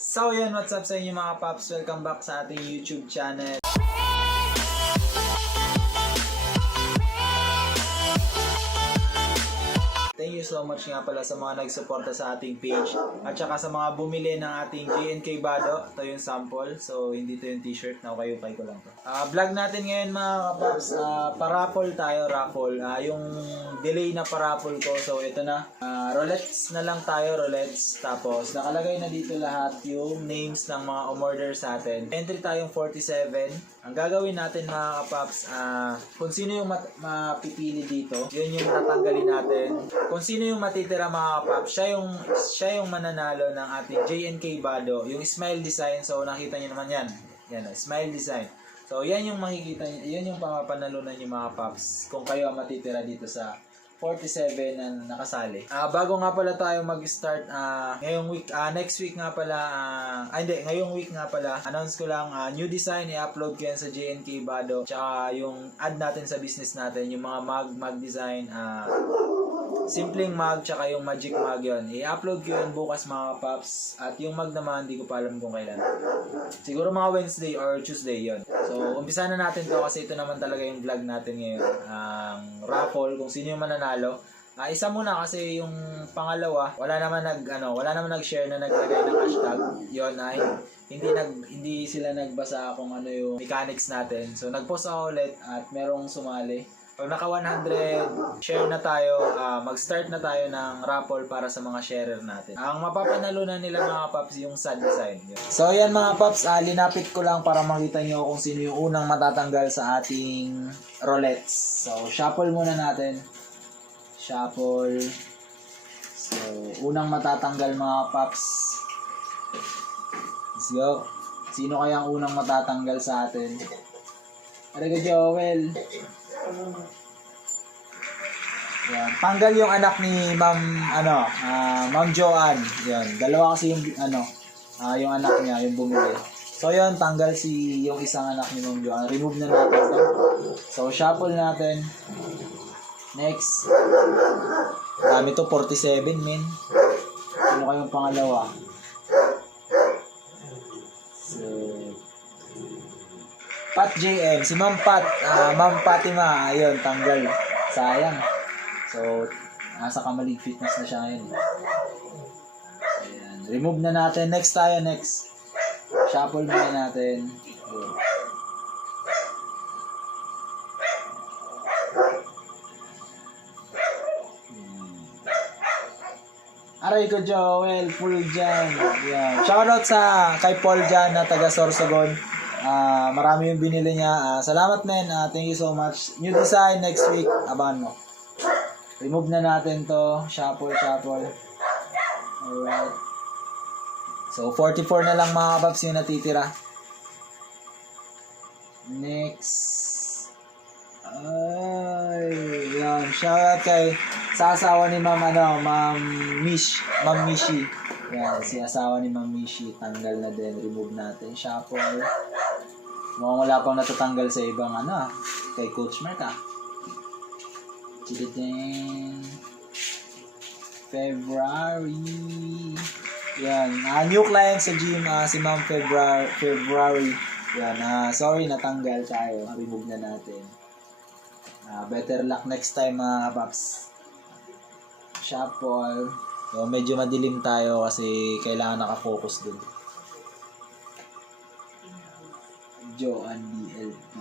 So yun, what's up sa inyo mga paps? Welcome back sa ating YouTube channel. Thank you so much nga pala sa mga nagsuporta sa ating page at saka sa mga bumili ng ating K BADO. Ito yung sample. So hindi to yung t-shirt. Naukay-ukay ko lang to. Vlog natin ngayon mga kapaps. Paraffle tayo, raffle. Yung delay na paraffle ko. So ito na. Roulettes na lang tayo, roulettes. Tapos nakalagay na dito lahat yung names ng mga umorder sa atin. Entry tayong 47. Ang gagawin natin mga kapaps, kung sino yung mapipili dito, yun yung tatanggalin natin. Kung sino yung matitira mga kapaps, siya yung mananalo ng ating K BADO, yung smile design. So nakita niyo naman yan. Yan, smile design. So yan yung makikita niyo, yan yung papapanalunan niyo mga paps kung kayo ang matitira dito sa 47 na nakasali. Bago nga pala tayo mag-start ngayong week, next week nga pala, ngayong week nga pala, announce ko lang, new design, i-upload ko yan sa K BADO. Tsaka yung ad natin sa business natin, yung mga mag design, simpleng mug, tsaka yung magic mug yun. I-upload ko yun bukas mga paps. At yung mug naman, hindi ko pa alam kung kailan. Siguro mga Wednesday or Tuesday yon. So, umpisa na natin to kasi ito naman talaga yung vlog natin ngayon. Raffle, kung sino yung mananalo. Isa muna kasi yung pangalawa, wala naman nag-share na naglagay ng hashtag. Yon ay hindi sila nagbasa kung ano yung mechanics natin. So, nag-post ako ulit at merong sumali. Pag naka 100 share na tayo, mag-start na tayo ng raffle para sa mga sharer natin. Ang mapapanalunan nila mga paps yung sad design. So yan mga paps, linapit ko lang para makita nyo kung sino yung unang matatanggal sa ating roulettes. So shuffle muna natin. Shuffle. So unang matatanggal mga paps. Let's go. Sino kaya ang unang matatanggal sa atin? Arigo Joel. Yan. Tanggal yung anak ni Ma'am Joanne. Yan. Dalawa kasi yung yung anak niya, yung bumili. So yun, tanggal yung isang anak ni Ma'am Joanne. Remove na natin ito. So shuffle natin. Next. Dami to 47 men. Sino kayong pangalawa? So Pat JM, si Ma'am Pat, Ma'am Fatima, ayun, tanggal. Sayang. So, nasa Kamalig Fitness na siya ngayon. Ayan. Remove na natin. Next tayo, next. Shuffle muna natin. Ayan. Aray ko Joel, full dyan. Ayan. Shoutout kay Paul dyan na taga Sorsogon. Marami yung binili niya. Salamat men. Thank you so much. New design next week. Abangan mo. Remove na natin to. Shuffle. Alright. So 44 na lang mga paps yung natitira. Next. Ay, yan. Shoutout sa asawa ni Ma'am Mishi. Yan, si asawa ni Ma'am Mishi. Tanggal na din. Remove natin. Shuffle. Mukhang wala pang natatanggal sa ibang kay Coach Mark February. Yan. New client sa gym, si Ma'am February. Yan. Sorry, natanggal tayo. Remove na natin. Better luck next time mga paps. Shuffle. So, medyo madilim tayo kasi kailangan nakafocus dun. Joanne DLP.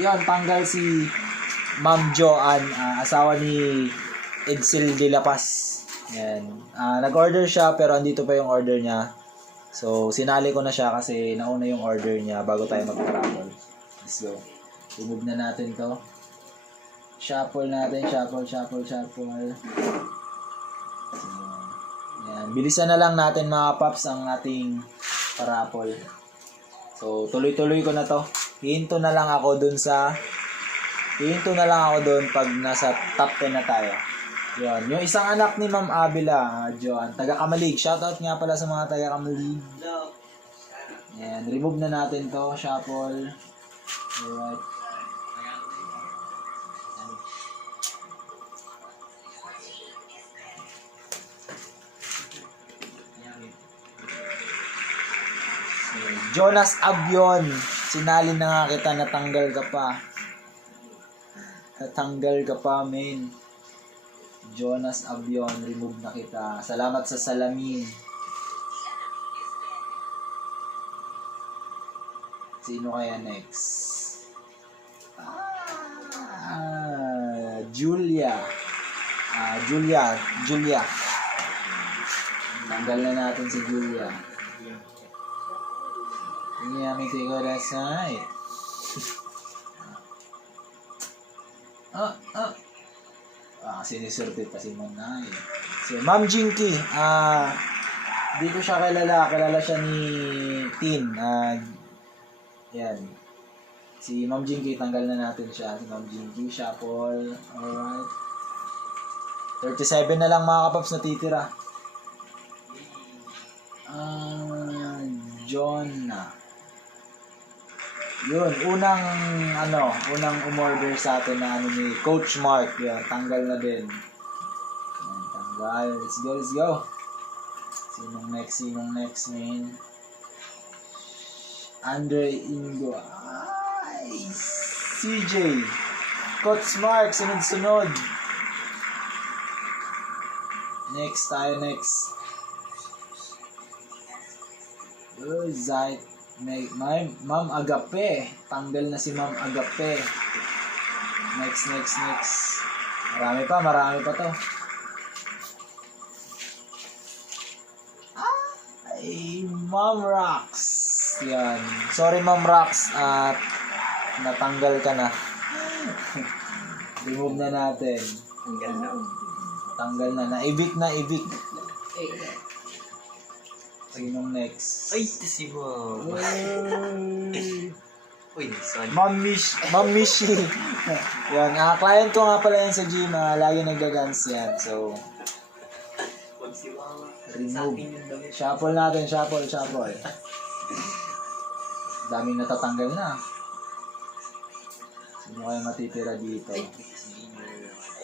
Yan, tanggal si Ma'am Joanne, asawa ni Edsel de la Paz. Yan. Nag-order siya pero andito pa yung order niya. So, sinali ko na siya kasi nauna yung order niya bago tayo mag-travel. Let's go. Remove na natin to. Shuffle natin. Shuffle. So, yan. Bilisan na lang natin mga paps ang ating paraffle. So, tuloy-tuloy ko na to. Hihinto na lang ako dun pag nasa top 10 na tayo. Yun. Yung isang anak ni Ma'am Abila, Joan, taga Kamalig. Shoutout nga pala sa mga taga Kamalig. Yan. Remove na natin to. Shuffle. Alright. Jonas Abion. Sinalin na nga kita, natanggal ka pa. Natanggal ka pa, men. Jonas Abion, remove na kita. Salamat sa salamin. Sino kaya next? Julia. Julia. Tanggal na natin si Julia. Yami te kudasai. Siniserte pa si Manay. So, Ma'am Jinky. Di ko siya kilala. Kilala siya ni Tin. Yan. Si Ma'am Jinky, tanggal na natin siya. Si Ma'am Jinky, shuffle. Alright. 37 na lang mga kapaps na titira. John na. Yun, unang umorder sa atin na ni Coach Mark. Yan, tanggal na din. Yan, tanggal. Let's go. Sinong next, man? Andre Ingo. Ay, CJ. Coach Mark, sunod-sunod. Next. Zayt. Ma'am Agape. Tanggal na si Ma'am Agape. Next. Marami pa to. Ay, Ma'am Rox. Yan. Sorry, Ma'am Rox. At natanggal ka na. Remove na natin. Tanggal na. Naibik. Sinong next? Ay, si mo. Uy, sorry. Ma'am Mishi. Yan, client ko nga pala yan sa gym. Lagi nagda-dance yan. So, remove. Shuffle natin. Daming natatanggal na. Sino kayo matitira dito?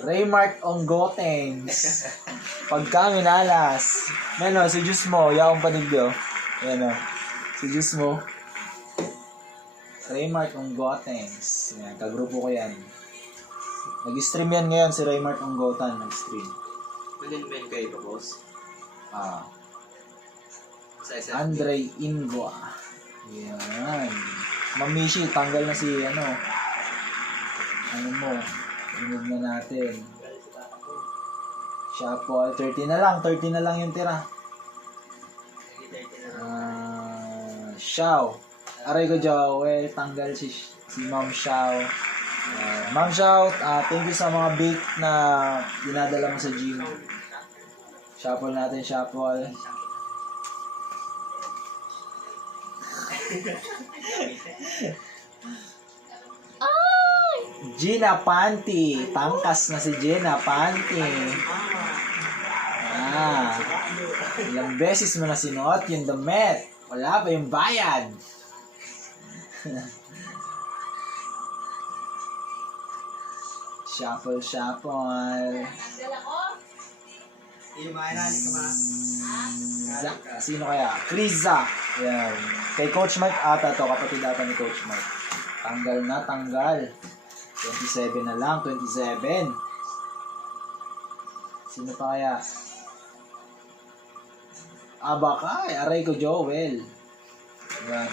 Raymark Ongotengs. Pagka minalas. Yan o, si Diyos mo. Yaong panigyo. Yan o. Si Diyos mo. Raymark Ongotengs. Yan, kagrupo ko yan. Nag-stream yan ngayon si Raymark Ongotan. Nag-stream. Manin ba yung kayo, boss? Andre Ingo. Yan. Mamishi, tanggal na si ano mo. Remove na natin. Shuffle. 30 na lang yung tira. Xiao. Aray ko, Joel. Tanggal si Ma'am Xiao. Ma'am Xiao, thank you sa mga bake na dinadala mo sa gym. Shuffle natin. Gina Panty. Tangkas na si Gina Panty. Ilang beses mo na sinuot yung damit. Wala pa yung bayad. Shuffle. Sino kaya? Kriza. Yan. Kay Coach Mike ata to. Kapatid ata ni Coach Mike. Tanggal. 27 na lang. 27. Sino pa kaya? Abakay. Aray ko, Joel.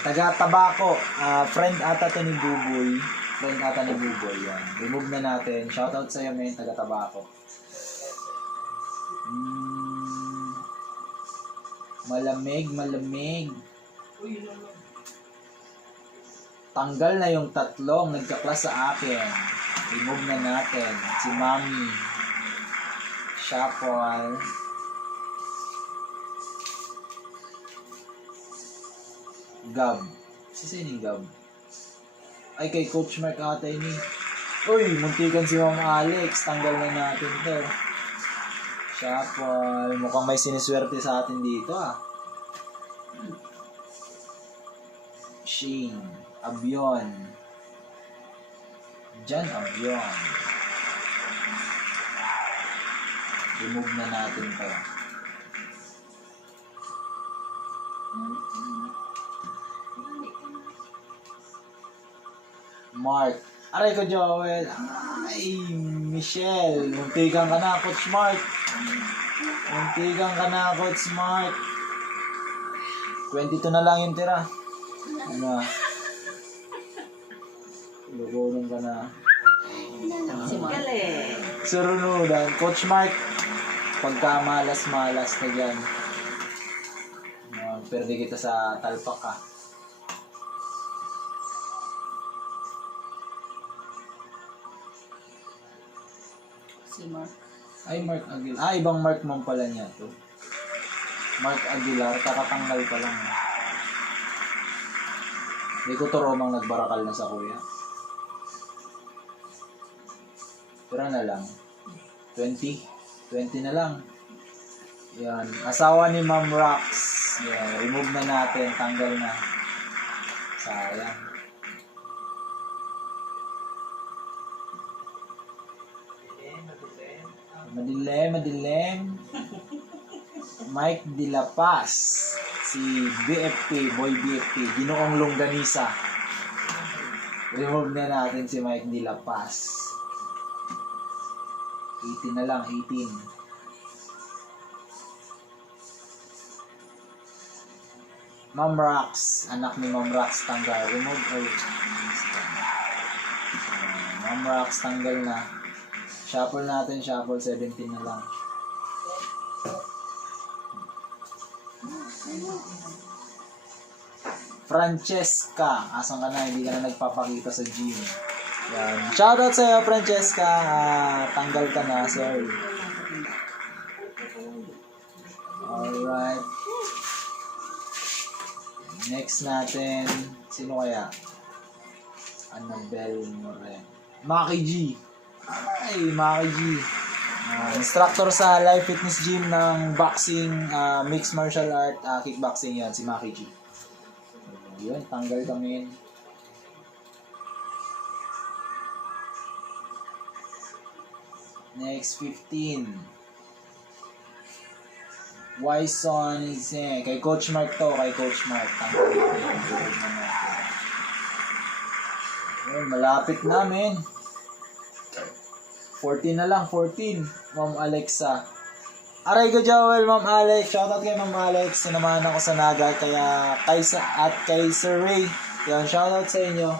Taga-tabako. Friend ata to ni Buboy. Yan. Remove na natin. Shoutout sa'yo, men. Taga-tabako. Malamig. Tanggal na yung tatlong nagka-class sa akin. Remove na natin. Si Mami. Shuffle. Gab. Sino Gab? Ay, kay Coach Mark ata ini. Uy, muntikan si Ma'am Alex. Tanggal na natin to. Shuffle. Mukhang may siniswerte sa atin dito Shane. Abion. Jan Abion. Remove na natin to. Mark. Aray ko, Joel. Ay, Michelle. Muntikan ka na, Coach Mark. Muntikan ka na, Coach Mark. 22 na lang yung tira. Ano? Lugunan ka na. Si Mark. Surunudan. Coach Mark, pagka malas-malas na dyan, pwede kita sa talpak ka. Si Mark. Ay, Mark Aguilar. Ah, ibang Mark man pala niya to. Mark Aguilar, kakatanggal pa lang. Hindi ko to romang nagbarakal na sa kuya. Tira na lang. 20. 20 na lang. Yan. Asawa ni Ma'am Rox. Yan. Remove na natin. Tanggal na. Sayang. Madilim. Mike De La Paz. Si BFP, Boy BFP. Ginoong Longganisa. Remove na natin si Mike De La Paz. 18 na lang, 18. Ma'am Rox. Anak ni Ma'am Rox tanggal. Remove all. Ma'am Rox tanggal na. Shuffle natin, shuffle 17 na lang. Francesca, asan ka na? Hindi ka na nagpapakita sa gym. Yan. Shoutout sa'yo, Francesca. Tanggal ka na, sorry. Alright. Next natin, sino kaya? Annabelle Morel. Maki G. Ay, Maki G. Instructor sa live fitness gym ng boxing, mixed martial art, kickboxing yan, si Maki G. Yun, tanggal kami. Next, 15. Wyson is kay Coach Mark to, kay Coach Mark. Tanggal natin. Ayun, malapit namin. 14 na lang, 14. Ma'am Alexa. Aray ko, Joel, Ma'am Alex. Shoutout kay Ma'am Alex. Sinamahan ako sa Naga. Kaya kay Sir Ray. Yan, shoutout sa inyo.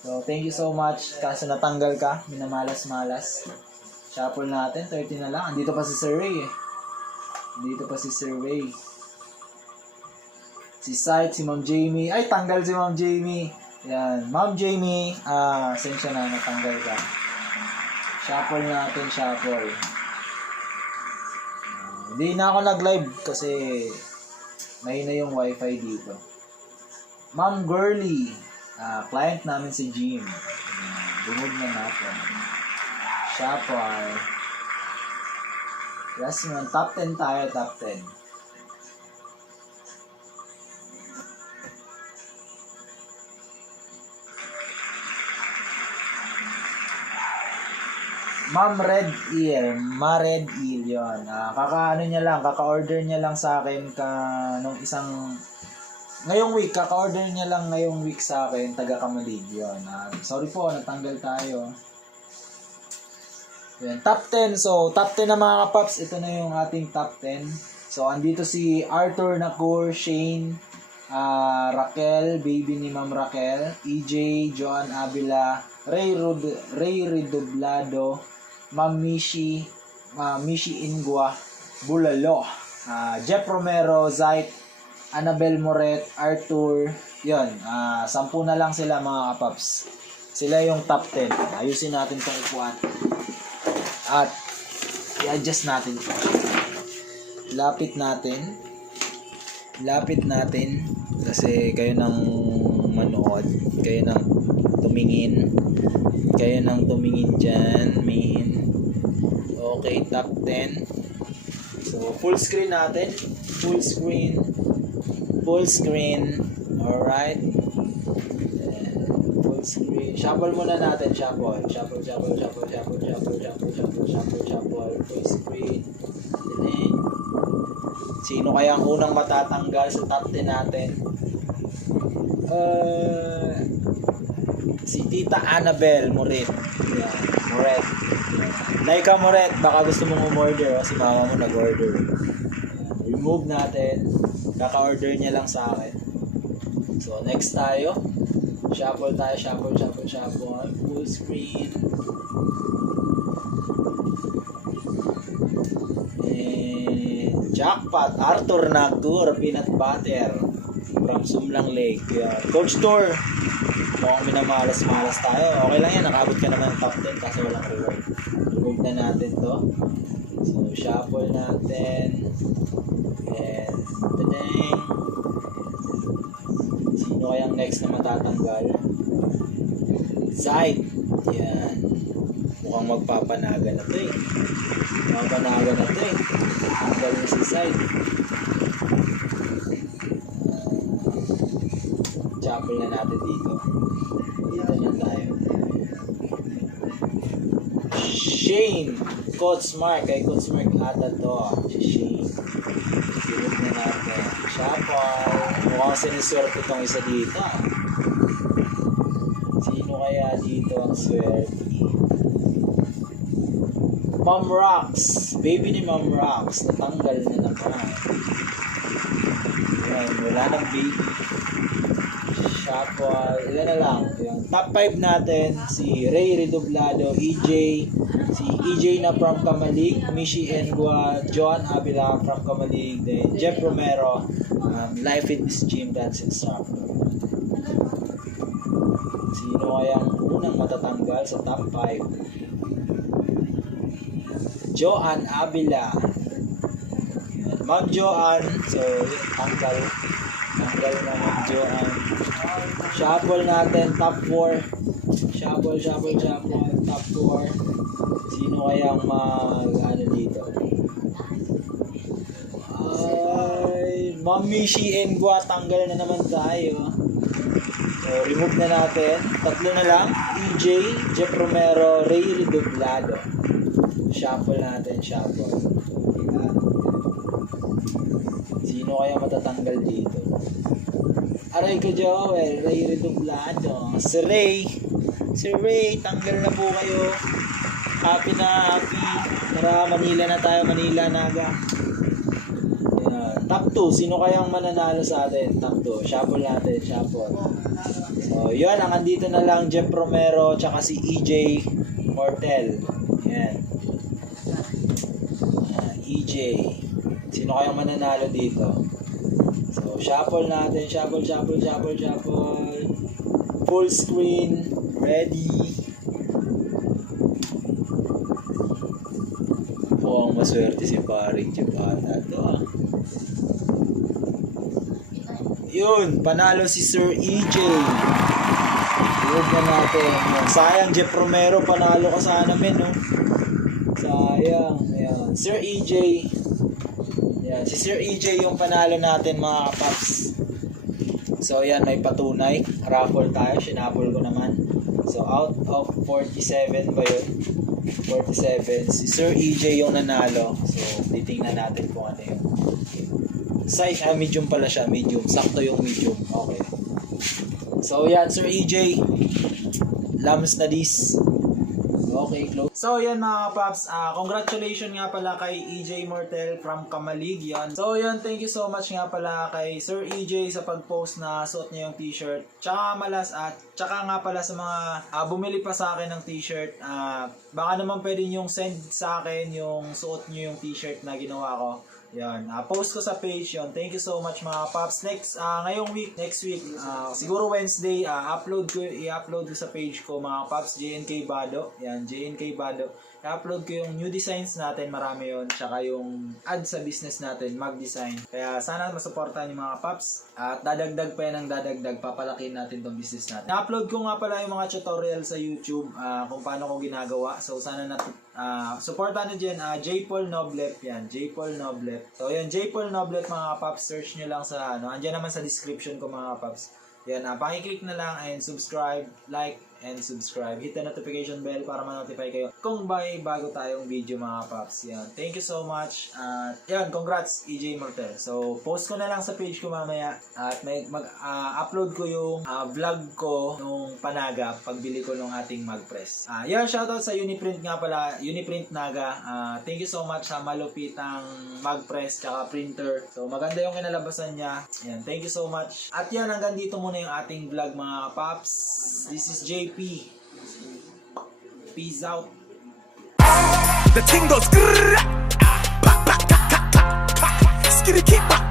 So, thank you so much. Kaso natanggal ka. Minamalas-malas. Shuffle natin. 30 na lang. Andito pa si Sir Ray eh. Andito pa si Sir Ray. Si Sight, si Ma'am Jamie. Ay, tanggal si Ma'am Jamie. Yan. Ma'am Jamie. Sensya na, natanggal ka. Shuffle natin, shuffle. Hindi na ako nag-live kasi mahina yung wifi dito. Ma'am Girly. Client namin si Jim. Bumog na natin. Shuffle. Last one. Top 10 tayo, top 10. Ma'am Red Eel, Red Eel yun. Kaka-order niya lang sa akin ngayong week, kaka-order niya lang ngayong week sa akin, taga Kamalig yun. Sorry po, natanggal tayo. Yan, top 10. So, top 10 na mga kapaps, ito na yung ating top 10. So, andito si Arthur Nakur, Shane, Raquel, baby ni Ma'am Raquel, Ejay, Joan Avila, Ray Redoblado, Ma'am Mishi Ingwa, Bulalo, Jeff Romero, Zait, Annabelle Moret, Arthur, yun, 10 na lang sila mga kapaps. Sila yung top 10. Ayusin natin itong upuan. At, i-adjust natin ito. Lapit natin, kasi kayo nang manood, kayo nang tumingin dyan, Okay, top 10. So, full screen natin. Full screen. Alright. Full screen. Shuffle muna natin. Shuffle. Full screen. Then, sino kaya ang unang matatanggal sa top 10 natin? Si Tita Annabel Moret. Yan, Moret. Like ka Moret, baka gusto mong umorder. Si mama mo nag-order. Remove natin. Kaka-order niya lang sa akin. So, next tayo. Shuffle tayo. Shuffle. Full screen. And jackpot. Arthur Nagtur. Peanut butter. From Sumlang Lake. Yeah. Coach Tour. Mukhang minamalas-malas tayo. Okay lang yan. Nakabot ka naman ng top 10 kasi walang reward. Remove na natin to. So, shuffle natin. And, tadang. Sino kayang next na matatanggal? Side. Yan. Mukhang magpapanaga na to eh. Magpapanaga na to eh. Tanggal na si Side. Shuffle na natin dito. Dito na tayo. Shane. Coach Mark. Kay Coach Mark ata to. Si Shane. Silip na natin. Shuffle. Mukhang siniswerte itong isa dito. Sino kaya dito ang swerte? Mom Rocks. Baby ni Mom Rocks. Natanggal na naman. Ayan, wala nang baby. Shuffle. Ilan na lang. Yung top 5 natin. Si Ray Redoblado. Ejay. Si Ejay na from Kamalig. Mishi Engua. John Avila from Kamalig. Then Jeff Romero. Life Fitness Gym Dance Instructor. Sino kayang unang matatanggal sa top 5? Joanne Avila. Ma'am Joanne. So, tanggal na Ma'am Joanne. Shuffle natin, top 4. Shuffle, top 4. Sino kayang ano dito? Ay, Ma'am Mishi Engua, tanggal na naman tayo. So, remove na natin. Tatlo na lang. Ejay, Jeff Romero, Ray Redoblado. Shuffle natin, shuffle. Sino kaya matatanggal dito? Aray ko Joel, Ray Redoblado. Si Ray, tanggal na po kayo. Happy na happy. Tara, Manila na tayo, Manila Naga. Ayan. Top 2, sino kayang mananalo sa atin? Top 2, shuffle natin, shuffle. So, yun, ang andito na lang Jeff Romero, tsaka si Ejay Mortel. Ayan. Ejay. Sino kayang mananalo dito? So, shuffle natin. Shuffle. Full screen. Ready. Oh, ang maswerte si paring Chipata. Ito Yun, panalo si Sir Ejay. Huwag na natin. Sayang, Jeff Romero, panalo ka sana men, no? Sayang. Ayan. Sir Ejay. Yan, si Sir Ejay yung panalo natin mga kapaps. So yan, may patunay. Raffle tayo, sinapol ko naman. So out of 47 ba yun? 47. Si Sir Ejay yung nanalo. So titingnan natin kung ano yung size. Medium pala siya, medium. Sakto yung medium. Okay. So yan, Sir Ejay. Lams na dis. Okay, close. So, yan mga kapaps. Congratulations nga pala kay Ejay Mortel from Kamalig. Yan. So, yan. Thank you so much nga pala kay Sir Ejay sa pag-post na suot niya yung t-shirt. Tsaka nga pala sa mga bumili pa sa akin ng t-shirt. Baka naman pwede nyong send sa akin yung suot niyo yung t-shirt na ginawa ko. Yan, post ko sa page yun. Thank you so much mga paps. Next week, siguro Wednesday, i-upload ko sa page ko mga paps, JNK BADO. Yan, JNK BADO. I-upload ko yung new designs natin, marami yun. Tsaka yung ad sa business natin, mag-design. Kaya sana masuportahan yung mga paps. At dadagdag pa yan ng dadagdag, papalakin natin tong business natin. I-upload ko nga pala yung mga tutorial sa YouTube kung paano ko ginagawa. So sana supportan nyo dyan, J. Paul Noblep yan, J. Paul Noblep. So yan, J. Paul Noblep mga paps, search nyo lang sa andyan naman sa description ko mga paps. Yan, pakiclick na lang and subscribe, like, and subscribe. Hit the notification bell para ma-notify kayo kung may bago tayong video mga paps. Yan. Thank you so much. At yan, congrats Ejay Mortel. So, post ko na lang sa page ko mamaya at mag-upload ko yung vlog ko nung Panaga pagbili ko nung ating magpress. Yan, shoutout sa Uniprint nga pala, Uniprint Naga. Thank you so much sa malupitang magpress tsaka printer. So, maganda yung kinalabasan niya. Yan, thank you so much. At yan, hanggang dito muna yung ating vlog mga paps. This is JP. Peace out. The thing goes skitty keep